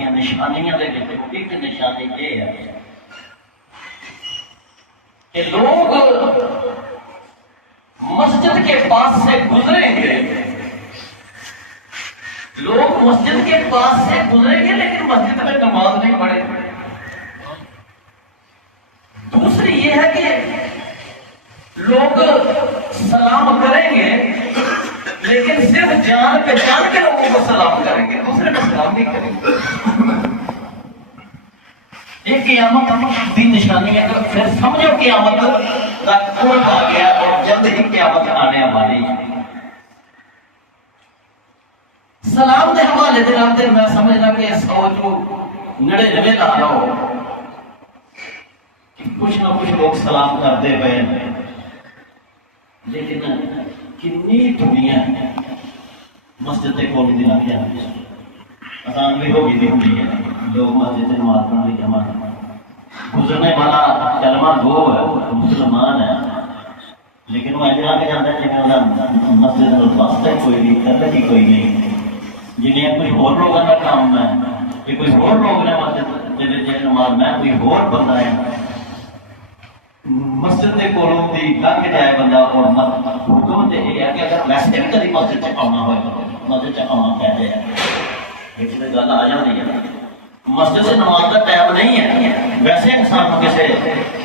دیا نشانیاں دے وچ ایک نشانی یہ ہے کہ لوگ مسجد کے پاس سے گزریں گے، لوگ مسجد کے پاس سے گزریں گے لیکن مسجد میں نماز نہیں پڑھیں گے۔ دوسری یہ ہے کہ لوگ سلام کریں گے لیکن صرف جان پہچان کے لوگوں کو سلام کریں گے، دوسرے کو سلام نہیں کریں گے۔ یہ قیامت کی نشانی ہے، تو پھر سمجھو قیامت کا قرب آ گیا اور جلد ہی قیامت آنے والی ہے۔ سلام دے حوالے دے نال میں سمجھنا کہ سوچ کو 99 لا لو کہ کچھ نہ کچھ لوگ سلام کرتے پے، لیکن کنی دنیا مسجد کے کول دی لگ جاتی ہے، اذان بھی ہو گئی ہوتی ہے، لوگ مسجد نماز پڑھنے جمع ہیں، گزرنے والا کلمہ گو ہے، مسلمان ہے، لیکن وہ ایسا کہ جانتا ہے کہ مسجد میں واسطہ کوئی نہیں، کرنے کی کوئی نہیں، جنہیں کوئی اور لوگوں کا کام ہے کہ کوئی اور لوگ نے مسجد نماز میں کوئی اور بندہ ہے مسجد کے کولوں دی لنگ جائے بندہ، اور حکم تے یہ ہے کہ اگر ویسے بھی کبھی مسجد چ آنا ہوئے مسجد چ آنا کہہ دے لیکن گل آ جاتی ہے، مسجد سے نماز کا ٹائم نہیں ہے، ویسے انسان کو کسی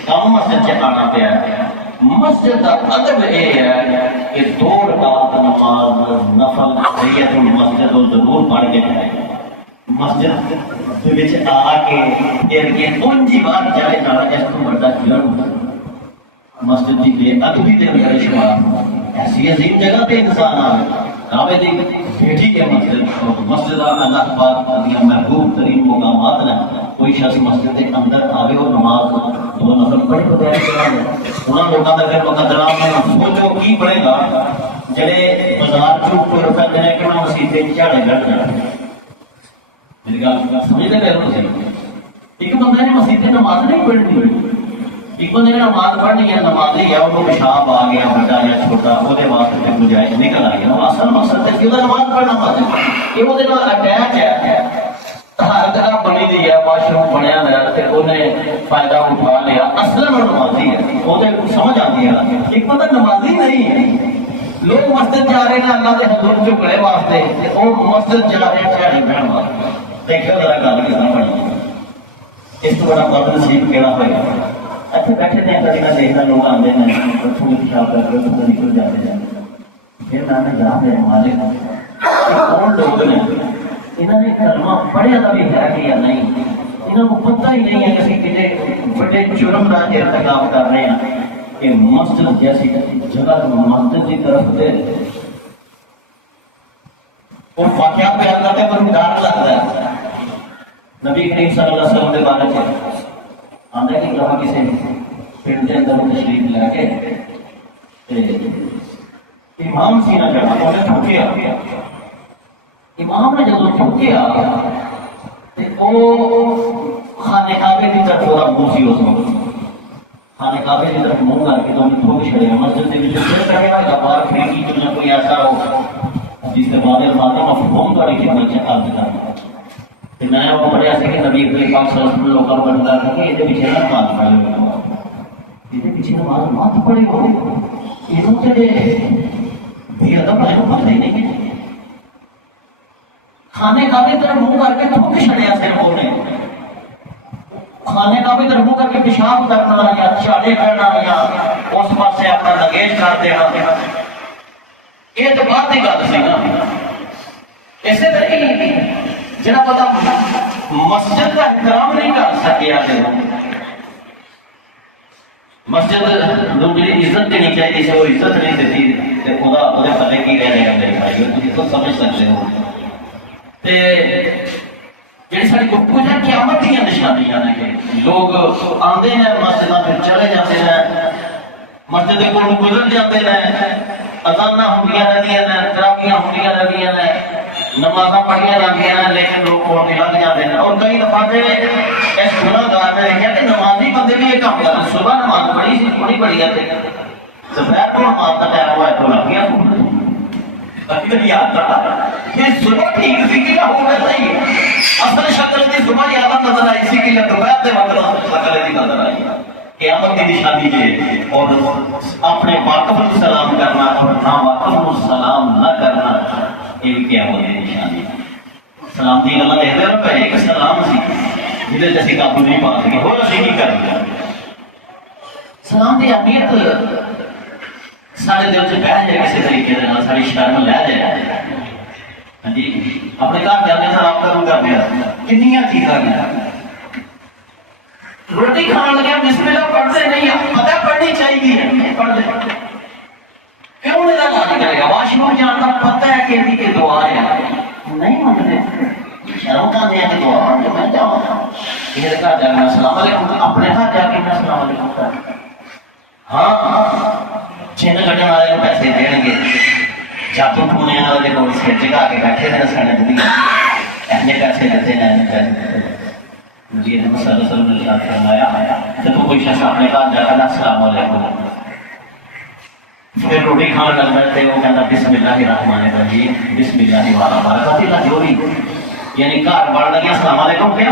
کام مسجد سے آنا پیا ہے۔ مسجد کا ادب یہ ہے کہ 2 رکعت نماز نفل تحیت المسجد ضرور پڑھ کے جائے، مسجد کے آ کے اونجی بار جائے جانا اس کو بڑا جرم، مسجد کی بے ادبی کے اندر شمار، ایسی عظیم جگہ پہ انسان آئے کعبے دی بیٹھی کے مسجد اللہ پاک دیا محبوب ترین مقامات ہیں، کوئی شخص مسجد کے اندر آوے اور نماز 2 نفل پڑھے تو بغیر انہاں لوگاں دا پھر مقدرات میں سوچو کی پڑے گا جڑے بازار چ ٹر پے ہیں کہ انہاں مسجد تے چڑھ جان۔ میری گل سمجھتے پے ہو تسی؟ ایک بندہ نے مسجد تے نماز نہیں پڑھنی، ایک بندے نے نماز پڑھنی ہے، نماز ہے وہ پیشاب آ گیا بڑا یا چھوٹا وہ واسطے گنجائش نکل آئی ہے، اصل مقصد ہے کہ وہ نماز پڑھنا مسجد یہ وہ اٹیچ ہے، ہر جگہ بنی دی ہے، واش روم بنیا ہوا ہے، انہیں فائدہ اٹھا لیا، اصل میں نمازی ہے، وہ سمجھ آتی ہے۔ ایک بندہ نمازی نہیں ہے، لوگ مسجد جا رہے ہیں اللہ کے حضور چکڑے واسطے، وہ مسجد جا رہے ہیں چہرے بہن واسطے، دیکھو ذرا گل کتنا بڑی، اس کو بڑا بد نصیب کہڑا ہوئے۔ اچھے بیٹھے تھے کبھی نہ دیکھنا لوگ آتے ہیں تھوڑی پیشاب کر کے تو نکل جاتے ہیں، پھر میں نے یاد ہے مالک کون لوگ ہیں انہوں نے کلمہ پڑھیا کا بھی ہے کہ یا نہیں، انہوں کو پتہ ہی نہیں ہے کہ کسی بڑے جرم کا ارتکاب کر رہے ہیں کہ مسجد جیسی جگہ مسجد کی طرف دے وہ واقعات بیان کرتے ہیں پر ڈر لگتا ہے۔ نبی کریم صلی اللہ علیہ وسلم کے بارے میں آندہ کی کہا کسی پنڈ کے اندر تشریف لے کے امام سینہ چڑھا انہیں ٹھوکیا، امام نے جب ٹھوکیا تو وہ خانہ کعبے کی طرف تھوڑا منہ سی اس وقت خانہ کعبے کی طرف منہ کر کے تو انہیں ٹھوک چھڑے مسجد کے پیچھے پھر کرے گا باہر پھینکی تو کوئی ایسا ہو جس کے بعد فاطمہ مفہوم کر کے بچے عرض کرتا کہ نیا وہ پڑھیا سے کہ نبی پاک صلی اللہ علیہ وسلم لوگوں کو بتایا تھا کہ یہ پیچھے نہ نماز پڑھے ہو، یہ پیچھے نماز مت پڑھے ہو، انہوں سے بے ادب ہے پتہ ہی نہیں ہے، خانے کعبے طرف منہ کر کے ٹھوک چھڑیا سے وہ نے خانے کعبے طرف منہ کر کے پیشاب کرنا یا چاڑے کرنا یا اس پاسے اپنا لگیج کر دینا، یہ تو بات کی گل سی نا۔ اسی طرح جنا پتا مسجد کا احترام نہیں کر سکیا، مسجد دوسری عزت دینی چاہیے سے وہ عزت نہیں دیتی تو خدا وہ پتے کی رہنے کا تو سمجھ سکتے ہو۔ جی ساری گفتگو ہے قیامت دیا نشانیاں نے کہ لوگ آتے ہیں مسجد پھر چلے جاتے ہیں، مسجد کو گزر جاتے ہیں، اذان ہوندیاں رہدیاں ہیں، تراویحاں ہوندیاں رہدیاں ہیں، نمازاں پڑھیاں جاندیاں ہیں، لیکن لوگ اور لگ جاتے ہیں۔ اور کئی دفعہ اس گناہگار نے دیکھا کہ نمازی بندے بھی یہ کام کرتے ہیں، صبح نماز پڑھی سی تھوڑی پڑھی جاتے ہیں، دوپہر کو نماز کا ٹائم ہوا ہے تو لگ گیا تقریباً یاد رہا کہ صبح ٹھیک سی کہ ہونا چاہیے، اصل شکل قیامت کی نشانی ہے، اور اپنے واقف کو سلام کرنا اور نا واقف کو سلام نہ کرنا یہ بھی قیامت کی نشانی ہے۔ سلام کی گلا دیکھتے رہو، پہلے ایک سلام سی جہد اسی قابو نہیں پا سکے، اور اسی کی کر دیا۔ سلام کی اہمیت سارے دل سے بہ جائے کسی طریقے سے، ساری شرم لے جائے۔ ہاں جی، اپنے گھر جانے سلام کروں گا پیا کنیا چیزاں ہیں۔ روٹی کھان لگے بسم اللہ پڑھتے نہیں ہیں، پتہ پڑھنی چاہیے، پڑھ لے کیوں میرا لاج کرے گا؟ واش روم جانا پتہ ہے کہ دی کی دعا ہے، نہیں مانتے شرم کا دیا کہ دعا جو میں جاؤں یہ گھر جا کے السلام علیکم، اپنے گھر جا کے السلام علیکم کر۔ ہاں چین کٹن والے کو پیسے دیں گے، جادو ٹونے والے کو سر جگا کے بیٹھے ہیں سارے دن ایسے پیسے دیتے ہیں، ایسے پیسے دیتے ہیں۔ مجھے صلی اللہ علیہ وسلم نے ارشاد فرمایا جب کوئی شخص اپنے گھر جا کر السلام علیکم پھر روٹی کھانا لگتا ہے وہ کہتا بسم اللہ الرحمن الرحیم بسم اللہ والا برکت اللہ جو بھی، یعنی گھر بڑھ لگیا السلام علیکم کیا،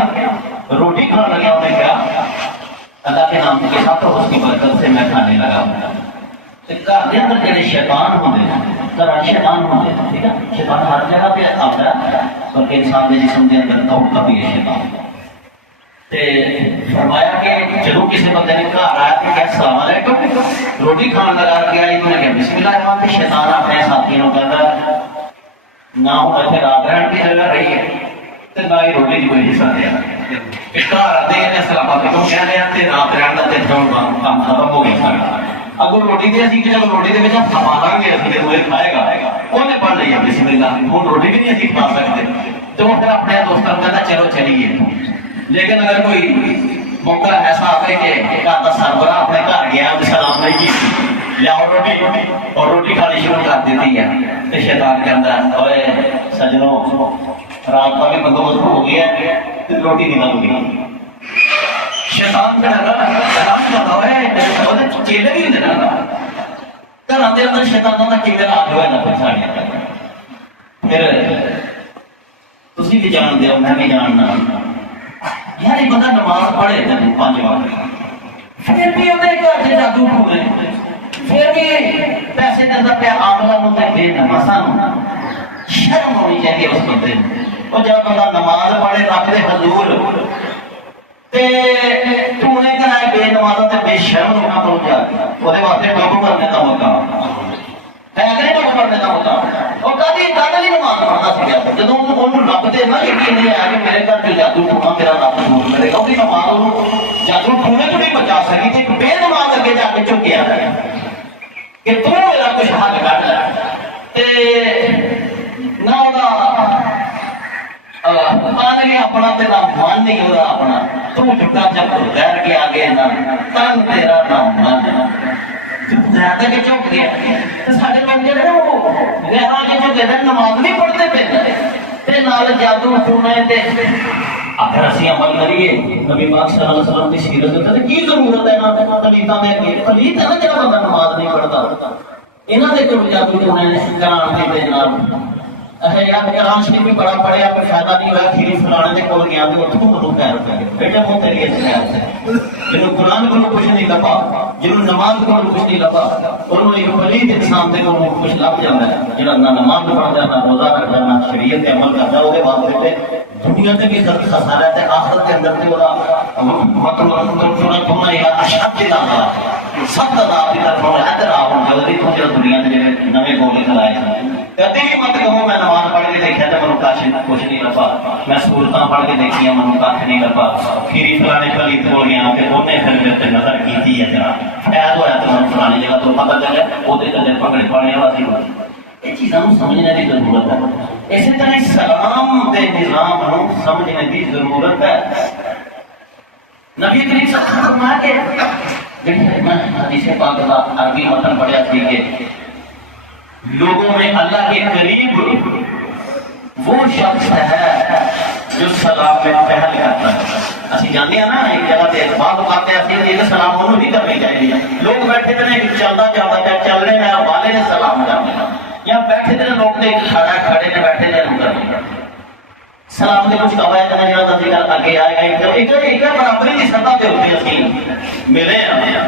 روٹی کھانا لگیا انہیں کیا اللہ کے نام کے ساتھ اس کی برکت سے میں کھانے لگا ہوں۔ گھر کے اندر جڑے شیطان ہوتے ہیں، گھر شیطان ہوتے ہیں، ٹھیک ہے، شیطان ہر جگہ پہ آتا ہے بلکہ انسان کے جسم کے اندر دوڑتا بھی ہے شیطان۔ فرمایا کہ جب کسی بندے نے گھر آیا تو کیا السلام علیکم روٹی کھان لگا کے آئی تو نے کہا بسم اللہ الرحمن الرحیم، شیطان اپنے ساتھیوں کو کہتا نہ ہوں اتنے رات رہن کی جگہ رہی ہے تو نہ ہی روٹی کی کوئی حصہ دیا، گھر آتے ہیں السلام علیکم کہہ رہے ہیں رات رہن کا تے کام ختم ہو گیا سارا۔ اگر روٹی دے اسی چلو روٹی دے وچ سمالاں گے اسی تے کھائے گا انہیں پڑھ لیا بسم اللہ، ہن روٹی بھی نہیں اسی کھا سکتے تو پھر اپنے دوستوں کو کہتا چلو چلیے۔ لیکن اگر کوئی موقع ایسا آئے کہ گھر کا سربراہ اپنے گھر گیا سلام نہیں کی لیاؤ روٹی اور روٹی کھانی شروع کر دیتی ہے تو شیطان کے اندر اوے سجنوں رات کا بھی بندوبست ہو گیا تو روٹی نہیں بن گئی۔ شیطان کا سلام کرتا ہے چیلے بھی ہوتے نا گھر کے اندر شیطانوں کا کیڑے آ جو ہے نا پھر ساڑیاں پھر تسی بھی جان دے میں بھی جاننا یار یہ بندہ نماز پڑھے تھے 5 وقت پھر بھی انہیں گھر سے جادو ٹھوکے پھر بھی پیسے دیتا پہ آملہ ہوتا ہے بے نمازہ شرم ہونی چاہیے اس بندے وہ جب بندہ نماز پڑھے رب دے حضور تے تو انہیں کہنا ہے بے نمازہ تے بے شرم ہونا پڑھ جا وہ دے واسطے ٹوکو کرنے کا موقع ہے اگر ٹوکو کرنے کا موقع اور کدی نماز پڑھنا سکیا جب انہوں رب دے نہ یقین نہیں آیا کہ میرے گھر جو جادو ٹونا میرا رب دور کرے گا وہی نماز انہوں جادو ٹونے تو نہیں بچا سکی تھی بے نماز اگے جا کے چکیا ہے کہ تو میرا کچھ حل کر لے نہ آدمی اپنا تیرا من نہیں ہو رہا اپنا تو جھٹا جب غیر کے آگے نہ تن تیرا نہ من زیادہ کے چوک گیا تو سارے لوگ جو ہے وہ غیرہ کے چوک گئے نماز نہیں پڑھتے پہ نال جادو ٹونے تے اگر اسی عمل کریے نبی پاک صلی اللہ علیہ وسلم کی سیرت ہوتا ہے کی ضرورت ہے نا پلیتاں دے کے پلیت ہے نا جڑا بندہ نماز نہیں پڑھتا انہاں دے کول جادو ٹونے کران دے جناب یار قرآن شریف بھی بڑا پڑھیا پر فائدہ نہیں ہوا کھیری فلانے کے کول گیا تو اتوں منو پیر پہ بیٹے منہ تیری اس خیر سے جنہوں قرآن کو کچھ نہیں لبا جنہوں نماز کو کچھ نہیں لبا انہوں ایک پلیت انسان دے کو کچھ لب جاتا ہے جنہوں نہ نماز پڑھتا نہ روزہ رکھتا نہ شریعت عمل کرتا وہ واسطے دنیا تے بھی درد خسارا ہے آخرت کے اندر تے وہ مطلب تم نے اشد لانا سب عذاب کی طرف ادھر آؤ جلدی تو دنیا کے نئے گولے کھلائے کہتے ہی مت کہو میں نماز پڑھ کے دیکھا تو منو کچھ نہیں لبا میں سہولتاں پڑھ کے دیکھی منو کچھ نہیں لبا کھیری فلانے پلیت کول گیا کہ انہیں پھر میرے نظر کی ہے جناب فیض ہوا تو میں فلانی جگہ تو پتہ چلے وہ پکڑے پڑنے والا سی یہ چیزوں سمجھنے کی ضرورت ہے اسی طرح سلام کے نظام کو سمجھنے کی ضرورت ہے نبی کریم صلی اللہ علیہ وسلم کے میں حدیث پاک کا عربی متن پڑھیا تھی کہ لوگوں میں اللہ کے قریب وہ شخص ہے جو سلام میں پہل کرتا ہے اسی جانتے ہیں نا ایک جگہ پہ بات کرتے ہیں یہ سلام انہوں نہیں کرنی چاہیے لوگ بیٹھے تھے چلتا جاتا پہ چل رہے ہیں والے نے سلام کرنے یا بیٹھے تھے لوگ نے کھڑے نے بیٹھے تھے کرنے سلام کے کچھ قواعد ہیں جنہاں کا ذکر آگے آئے گا. ایک برابری کی سطح پہ ہوتے ہیں ملے ہیں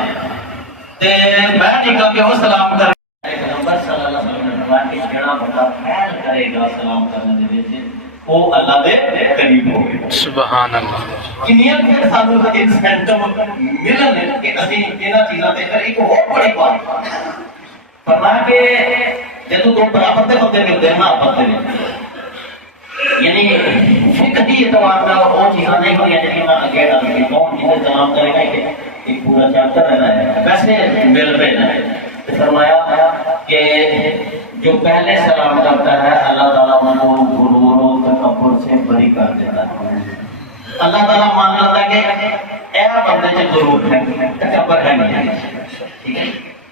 تے میں نہیں کہا کہ وہ سلام کر پیغمبر صلی اللہ علیہ وسلم نے فرمایا کہ جڑا بندہ خیر کرے گا سلام کرنے دے وچ وہ اللہ دے قریب ہوگا. سبحان اللہ. کنیاں پھر سانوں کا انسینٹو ملن ہے کہ اسی انہاں چیزاں تے کر ایک اور بڑی بات فرمایا کہ جدوں دو برابر دے بندے ملتے ہیں نا آپس دے یعنی فکری اعتبار کا وہ چیزاں نہیں ہوئی جی میں اگے ڈال کے کون جسے سلام کرے گا ایک پورا چیپٹر رہنا ہے ویسے مل رہے ہیں. فرمایا کہ جو پہلے سلام کرتا ہے اللہ تعالیٰ منو غرور و تکبر سے بری کر دیتا ہے. اللہ تعالیٰ مان لیتا ہے کہ اے بندے سے غرور ہے تکبر ہے نہیں. ٹھیک ہے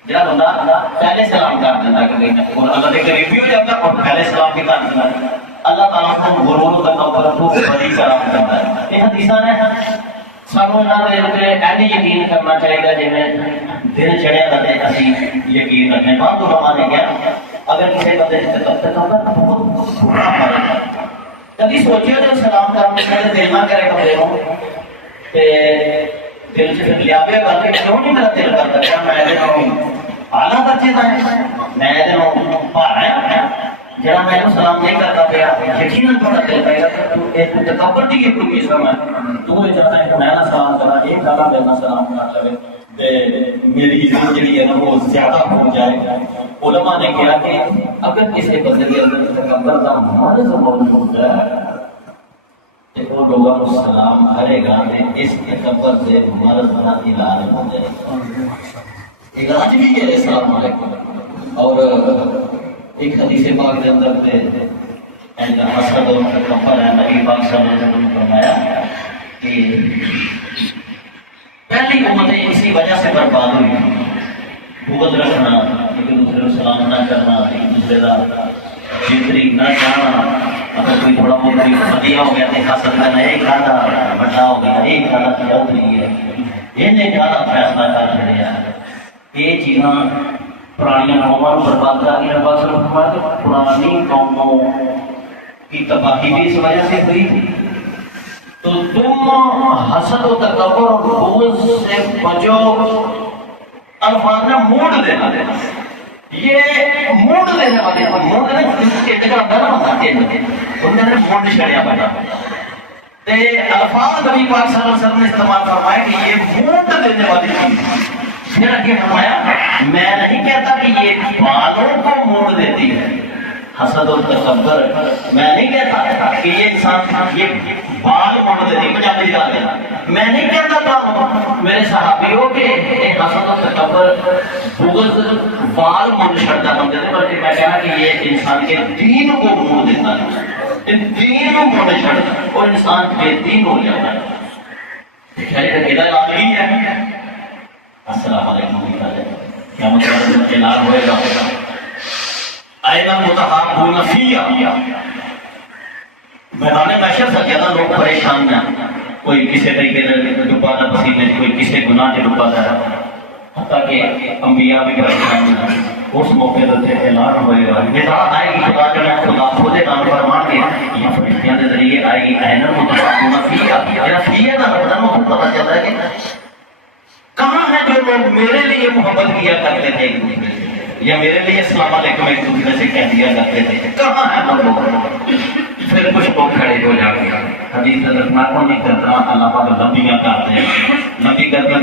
جہاں بندہ پہلے سلام کر دیتا ہے کہ اللہ کے قریب بھی ہو جاتا ہے اور پہلے سلام بھی کر دیتا ہے اللہ تعالیٰ کو غرور و تکبر کو بری قرار دیتا ہے. یہ حدیثاں ہیں سانوں انہاں دے اوپر ایویں یقین کرنا چاہیے گا جویں دن چڑھیا تے اسی یقین رکھیں. بعض علماء نے کہا اگر کسی بندے سے تکبر بہت برا ہے کبھی سوچیا جب سلام کرنے سے دل نہ کرے بندے کو تے دل سے پھر لیا پہ گل کہ کیوں نہیں میرا دل کرتا کیا میں دے اعلیٰ درجے کا ہے میں دے بھارا ہے جہاں میں سلام نہیں کرتا پیا یقیناً تھوڑا دل پائے گا کہ تکبر کی کوئی چیز ہے تو یہ چاہتا ہے کہ میں نہ سلام کرا ایک گالا میرا سلام کرنا چاہے میری عزت جڑی ہے نا وہ زیادہ ہو جائے. علماء نے کہا کہ اگر کسی بندے کے اندر تکبر کا مرض موجود ہے تو وہ لوگوں کو سلام کرے گا اس تکبر سے مرض کا علاج ہو جائے گا. علاج بھی ہے السلام علیکم. اور ایک حدیث پاک کے اندر تے ان کا حسد اور تکبر ہے نبی پاک صلی اللہ علیہ وسلم نے فرمایا کہ پہلی امتیں اسی وجہ سے برباد ہوئی بغض رکھنا ایک دوسرے کو سلام نہ کرنا ایک دوسرے کا جتری نہ جانا اگر کوئی تھوڑا بہت بدیا ہو گیا تو حسد کرنا ایک کھانا بڑا ہو گیا ایک کھانا چودھری ہے یہ نے زیادہ فیصلہ کر چھڑیا. یہ چیزاں پرانی قوموں برباد کر کے نبی صلی اللہ علیہ وسلم پرانی قوموں کی تباہی بھی اس وجہ سے ہوئی تھی. تو تم حسد و تکبر اور بغض سے بچو. الفاظ نے موڈ دینا یہ موڈ دینے والے موڈ نے موڈ چھڑیا بنا الفاظ نبی پاک صلی اللہ علیہ وسلم نے استعمال فرمایا کہ یہ موڈ دینے والی چیز. پھر آگے فرمایا میں نہیں کہتا کہ یہ بالوں کو موڑ دیتی ہے حسد اور تکبر. میں نہیں کہتا کہ یہ انسان یہ بال موڑ دیتی پنجابی کا دینا. میں نہیں کہتا تھا میرے صحابیوں کے حسد اور تکبر بغض بال موڑ چھڑتا بندے تھے بلکہ میں کہنا کہ یہ انسان کے دین کو موڑ دیتا ہے. دین کو موڑ چھڑتا اور انسان بے دین ہو جاتا ہے. علاج بھی ہے السلام علیکم کیا مطلب اعلان ہوئے گا اینا متحابون فیہ میدان محشر سے زیادہ لوگ پریشان ہیں. کوئی کسی طریقے سے ڈبا دا پسینے کوئی کسی گناہ سے ڈبا دا حتیٰ کہ انبیاء بھی پریشان ہیں. اس موقع پر اعلان ہوئے گا نظام آئے گی خدا جو ہے خدا خود نام فرمان کے یہ فرشتیاں کے ذریعے آئے گی اینا متحابون فیہ. میرا فیہ کا مطلب مجھے پتا چلتا ہے کہ کہاں ہے جو لوگ میرے لیے محبت کیا کرتے تھے ایک دوسرے سے یا میرے لیے السلام علیکم ایک دوسرے سے کہہ دیا کرتے تھے کہاں ہے وہ لوگ. پھر کچھ لوگ کھڑے ہو جاتے ہیں حدیث حضرت نہیں کرتا اللہ پاک لمبیاں کرتے ہیں لمبی کر کے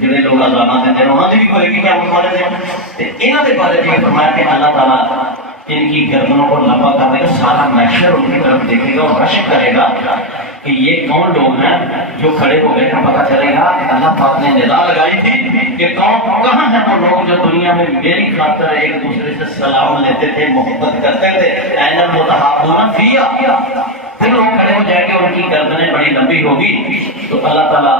جڑے لوگ اذاناں دیندے ہیں انہاں دی بھی کوئی کیا والے نے تے انہاں دے بارے میں فرمایا کہ اللہ تعالیٰ ان کی گردنوں کو لمبا کر دے گا. سارا محشر ان کی طرف دیکھے گا اور رش کرے گا کہ یہ کون لوگ ہیں جو کھڑے ہو گئے ہیں. پتہ چلے گا اللہ پاک نے ندا لگائی تھی کہ کہاں ہیں وہ لوگ جو دنیا میں میری خاطر ایک دوسرے سے سلام لیتے تھے محبت کرتے تھے. اینا متحابون فیہ. پھر لوگ کھڑے ہو جائیں گے ان کی گردنیں بڑی لمبی ہوگی تو اللہ تعالیٰ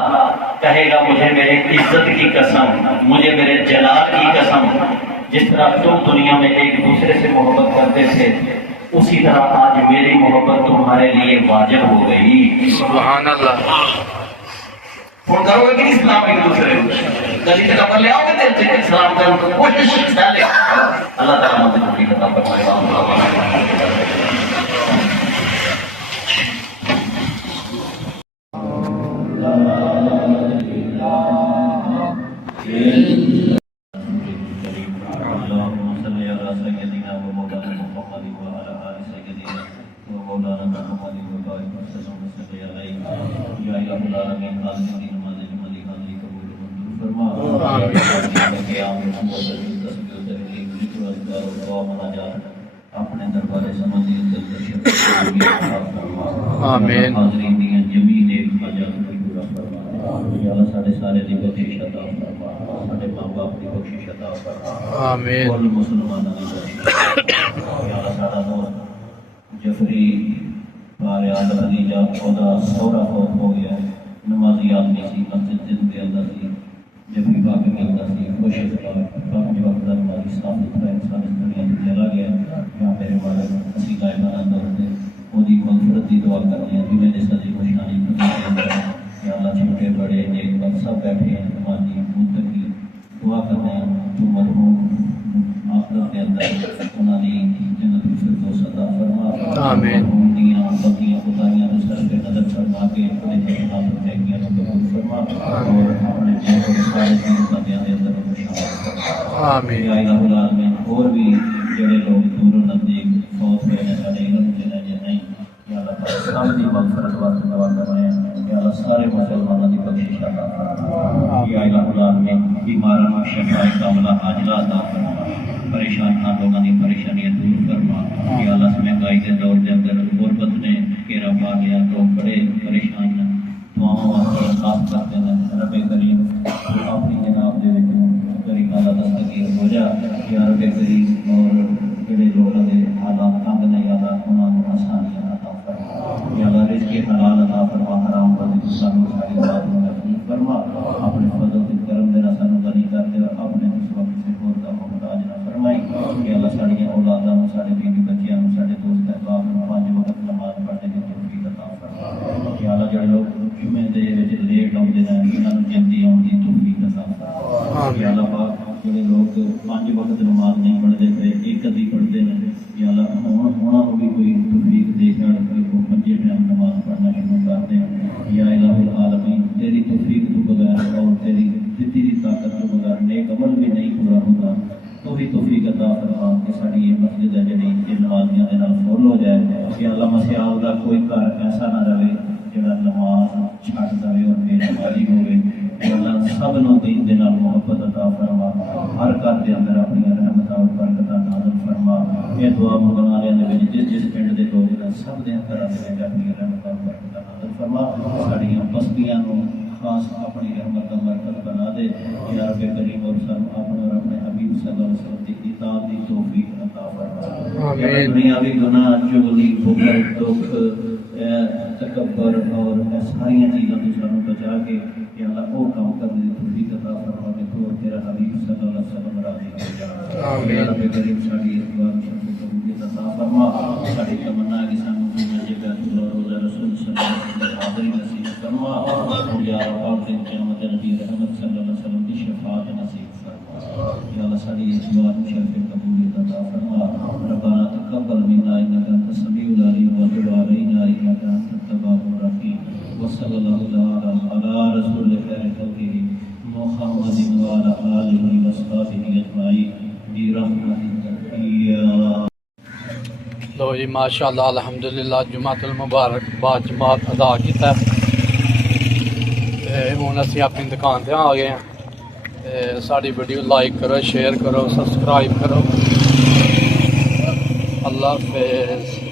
کہے گا مجھے میرے عزت کی قسم مجھے میرے جلال کی قسم جس طرح تم دنیا میں ایک دوسرے سے محبت کرتے تھے اسی طرح آج میری محبت تمہارے لیے واجب ہو گئی. سبحان اللہ. فون کرو گے کہ نہیں سلام ایک دوسرے کو گلی تک پر لے آؤ گے دل سے سلام کرو تو کوشش کر لے. اللہ تعالیٰ مجھے توفیق عطا فرمائے. اللهم صل على سيدنا ومولانا محمد وعلى آل سيدنا ومولانا محمد وبارك وسلم عليه يا إله العالمين حاضرين نماز جمعی حاضری قبول منظور فرما قیام اپنے دربار سماجی آمین حاضرین دیاں جمیع نیک حاجات پورا فرما یا اللہ ساڈے سارے دی بخشش عطا فرما ساڈے ماں باپ دی بخشش عطا فرما آمین اور مسلمانوں دی بخشش یا اللہ ساڈا دوست جفری بارے آل خدیجہ خدا سورا فوت ہو گیا ہے نمازی آدمی سی مسجد دے اندر سی جفری باغ میں اندر سی خوش پانچ وقت نمازی صاف ستھرا انسان اس دنیا سے چلا گیا یہاں میرے مالک اسی غائبانہ دور سے وہ دی مغفرت دی دعا کرتے ہیں جنہیں نے صدی خوشحالی یا اللہ چھوٹے بڑے نیک بد سب بیٹھے ہیں نمازی متقی دعا کرتے ہیں تو مرحوم آخرت کے اندر انہوں نے جنت الفردوس عطا فرما آمین دیاں بقیاں خدایاں تو سر پہ نظر چڑھا کے اپنے جہنم پر پھینکیاں کو قبول فرما اور اپنے جن کو سارے دین بندیاں دے اندر شامل فرما آمین یا الہ العالمین اور بھی جڑے لوگ دور و نزدیک فوت ہوئے ہیں سارے علم کے یا نہیں یا اللہ تعالیٰ سب دی مغفرت واسطے دعا کر رہے ہیں یا اللہ سارے مسلمانوں دی بخشش عطا فرما یا الہ العالمین بیماراں کو شفاء کاملہ عاجلہ عطا فرما پریشان لوگوں کی پریشانیاں دور فرما یا اللہ مہنگائی کے دور کے اندر غربت نے گھیرا پا لیا لوگ بڑے پریشان ہیں دعاؤں واسطے خاص کرتے ہیں رب کریم اپنی جناب دے کریم اللہ دستگیر ہو جا یا رب کریم اور جڑے لوگوں کے حالات تنگ نے یا اللہ انہاں نوں آسانیاں عطا فرما یا اللہ رزق حلال عطا فرما حرام رزق سانوں ساری بات نوں محفوظ فرما اپنے فضل و کرم دے نال سانوں غنی کر دے اور اپنے اس وقت سے اور کا محتاج نہ فرمائی کہ اللہ ساڈی اولاداں نوں ساڈے بیوی بچیاں نوں ساڈے دوست احباب نوں پانچ وقت نماز پڑھنے دی توفیق عطا فرما کہ اللہ جڑے لوگ جمعے دے وچ لیٹ آؤندے نے انہاں نوں جلدی آਉਣ دی توفیق عطا فرما کہ اللہ پاک جڑے لوگ پانچ وقت نماز نہیں پڑھتے پے ایک ادھی پڑھتے ہیں یا اللہ انہاں نوں بھی کوئی توفیق دے چھڑ کے وہ پنجے ٹائم نماز پڑھنا شروع کر دیں یا الہ العالمین تیری توفیق تو بغیر اور تیری دتی دی طاقت تو بغیر نیک عمل بھی نہیں پورا ہوتا تو بھی توفیق عطا فرما کہ ساری یہ مسجد ہے جڑی یہ نمازیاں دے نال فل ہو جائے کہ اللہ مسیح دا کوئی گھر ایسا نہ رہے جڑا نماز چھڈ دے اور بے نمازی ہوے کہ اللہ سب نوں دین دے نال محبت عطا فرما ہر گھر دے اندر اپنی رحمت اور برکت نازل فرما یہ دعا منگوانے دے وچ جس پنڈ دے لوگ نے سب دے گھراں دے وچ اپنی رحمت اور برکت نازل فرما ساڈی بستیاں نوں خاص اپنی رحمت کا مرکز بنا دے یا رب کریم اور سب اپنے اور اپنے حبیب صلی اللہ علیہ وسلم کی اطاعت دی توفیق عطا فرما آمین دنیاوی گناہ چغلی بخل دکھ تکبر اور ساری چیزوں تو سانوں بچا کے یا اللہ وہ کام کرنے دی توفیق عطا فرما کہ تو تیرا حبیب صلی اللہ علیہ وسلم راضی ہو جائے یا رب کریم ساڈی اس دعا نوں قبولیت عطا فرما ساڈی تمنا ہے کہ سانوں دنیا جگہ روزہ رسول صلی اللہ علیہ وسلم حاضری نصیب فرما یا رب پاک قیامت نبی رحمت صلی اللہ علیہ وسلم کی شفاعت نصیب فرما یا اللہ ساڈی اس دعا نوں شرف قبولیت عطا فرما ربنا تقبل منا انك انت السميع العليم وتب علينا انك انت التواب الرحيم وصلى الله تعالى على رسول خير خلقه محمد وعلى اله وصحبه اجمعين برحمتك يا لو جی ماشاءاللہ الحمدللہ جمعۃ المبارک بعد جماعت ادا کیتا ہوں اسی اپنی دکان تے آ گئے ہیں ساری ویڈیو لائک کرو شیئر کرو سبسکرائب کرو اللہ حافظ